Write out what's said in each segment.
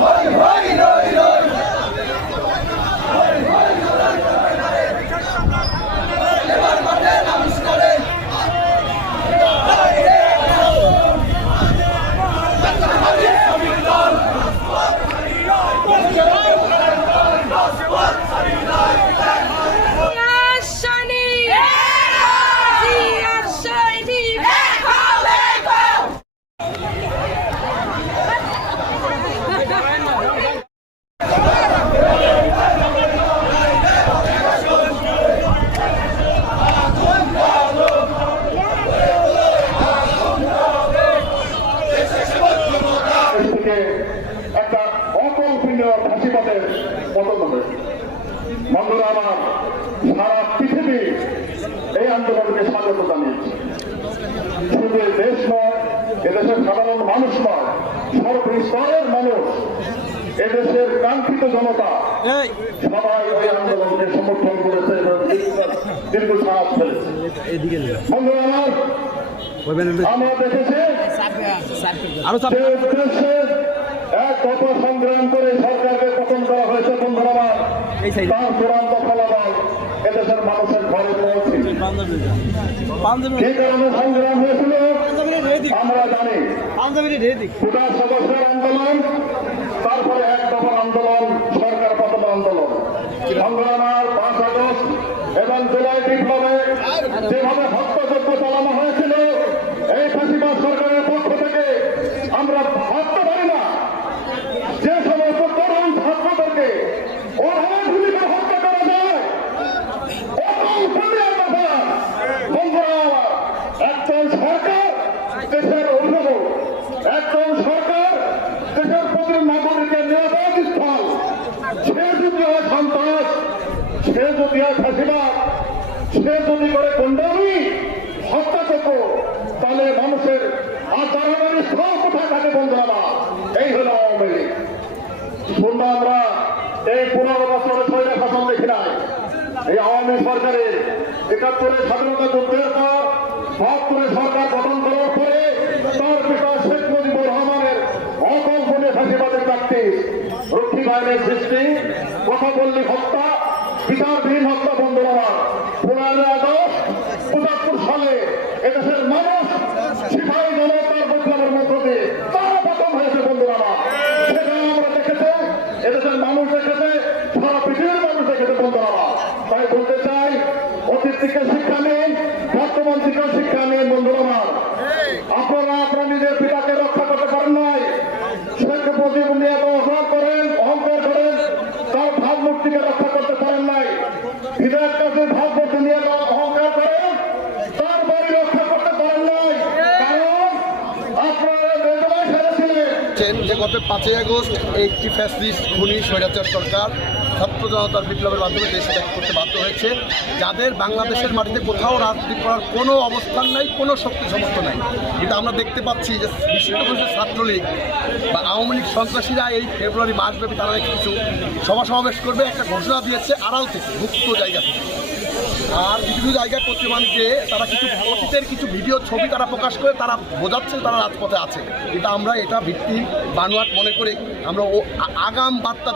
হরি হরি নেওয়া ফাঁসিবাদের পতন হবে। বন্ধুরা আমার সারা পৃথিবী এই আন্দোলনকে স্বাগত জানিয়েছে। শুধু এই দেশ নয় এদেশের সাধারণ মানুষ নয় সর্বস্তরের মানুষ এদেশের কাঙ্ক্ষিত জনতা সবাই ওই আন্দোলনকে সমর্থন করেছে এবং দীর্ঘ- শ্বাস ফেলেছে। বন্ধুরা আমার আমরা দেখেছি আরও উদ্দেশ্যে এক কত সংগ্রাম করে সরকারকে পতন করা হয়েছে বন্ধুরা। তার চূড়ান্ত ফলাফল এদেশের মানুষের ঘরে পৌঁছে। কারণে সংগ্রাম হয়েছিল আমরা জানি। দুটা সদস্যের আন্দোলন তারপরে এক দফার আন্দোলন সরকার পতন আন্দোলন। সংগ্রামার পাঁচ আগস্ট এবং জুলাই বিপ্লবে যেভাবে হত্যাযজ্ঞ চালানো হয়েছিল এই ফাঁসিবাদ সরকারের পক্ষ থেকে আমরা ভাবতে পারি না যে সমস্ত তরুণ ছাত্রদেরকে ওরা ভূমিকা হত্যা করা যায় অকল দুনিয়ার ব্যাপার। বন্ধুরা আমার, একজন সরকার দেশের অভিভাবক একজন সরকার দেশের প্রতি নাগরিকের নিরাপদ স্থল সে যদি হয় সন্ত্রাস হয় সে যদি করে গন্ডামি হত্যাযজ্ঞ তাহলে মানুষের স্থল কোথায় থাকে বন্ধুরা? এই হলো আওয়ামী লীগ শুনব আমরা, এই পনেরো বছরের শাসন দেখি এই আওয়ামী সরকারের একাত্তরে স্বাধীনতা যুদ্ধের পর সরকার গঠন করার পরে তার পিতা শেখ মুজিবুর রহমানের অকল্পনীয় ফাঁসিবাদের প্রাপ্তি রক্ষী বাহিনীর সৃষ্টি, কথা বললি হত্যা বিচারবিহীন হত্যা বন্ধ হওয়া পনেরো আগস্ট, পঁচাত্তর সালে এদেশের মানুষ সিপাহী জনতার বিপ্লবের মধ্য দিয়ে সেটা আমরা। দেখেছি মানুষ দেখেছে মানুষ তাই বলতে চাই শিক্ষা নেই বর্তমান শিক্ষা নেই বন্ধুরা আমার। আপনারা আপনার নিজের পিতাকে রক্ষা করতে পারেন নাই শেখ মুজিব নিয়ে এত অহংকার করেন অহংকার করেন তার ভাবমূর্তিকে রক্ষা করতে পারেন নাই হৃদয়ের কাছে ভাবমূর্তি নিয়ে এত অহংকার করেন তার বাড়ি রক্ষা করতে পারেন নাই কারণ আপনারা বেদনায় সেরেছিলেন বলছেন পাঁচই আগস্ট একটি ফ্যাসিস্ট খুনি, স্বৈরাচার সরকার, ছাত্র জনতার বিপ্লবের মাধ্যমে দেশ ত্যাগ করতে বাধ্য হয়েছে। যাদের বাংলাদেশের মাটিতে কোথাও রাজনীতি করার কোনো অবস্থান নাই, কোনো শক্তি সমর্থ নাই। কিন্তু আমরা দেখতে পাচ্ছি যে পরিষদ ছাত্রলীগ বা আওয়ামী লীগ সন্ত্রাসীরা এই ফেব্রুয়ারি মাসব্যাপী তারা কিছু সভা সমাবেশ করবে, একটা ঘোষণা দিয়েছে আড়াল থেকে, মুক্ত জায়গা থেকে। আর কিছু কিছু জায়গায় প্রতিমান যে তারা কিছু অতীতের কিছু ভিডিও ছবি তারা প্রকাশ করে, তারা বোঝাচ্ছে তারা রাজপথে আছে। কিন্তু আমরা এটা ভিত্তিহীন বানোয়াট মনে করে আমরা আগাম বার্তা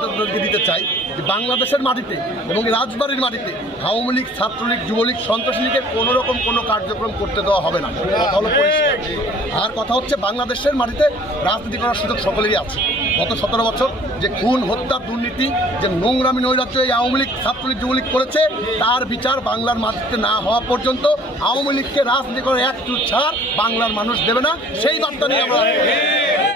দিতে চাই যে বাংলাদেশের মাটিতে এবং রাজবাড়ির মাটিতে আওয়ামী লীগ, ছাত্রলীগ, যুবলীগ, সন্ত্রাসী লীগের কোনো রকম কোনো কার্যক্রম করতে দেওয়া হবে না। আর কথা হচ্ছে বাংলাদেশের মাটিতে রাজনীতি করার সুযোগ সকলেরই আছে। গত সতেরো বছর যে খুন, হত্যা, দুর্নীতি, যে নোংরামি নৈরাজ্য এই আওয়ামী লীগ, ছাত্রলীগ, যুবলীগ করেছে, তার বিচার বাংলার মাটিতে না হওয়া পর্যন্ত আওয়ামী লীগকে রাজনীতি করার এক চুল ছাড় বাংলার মানুষ দেবে না। সেই বার্তা নিয়ে আমরা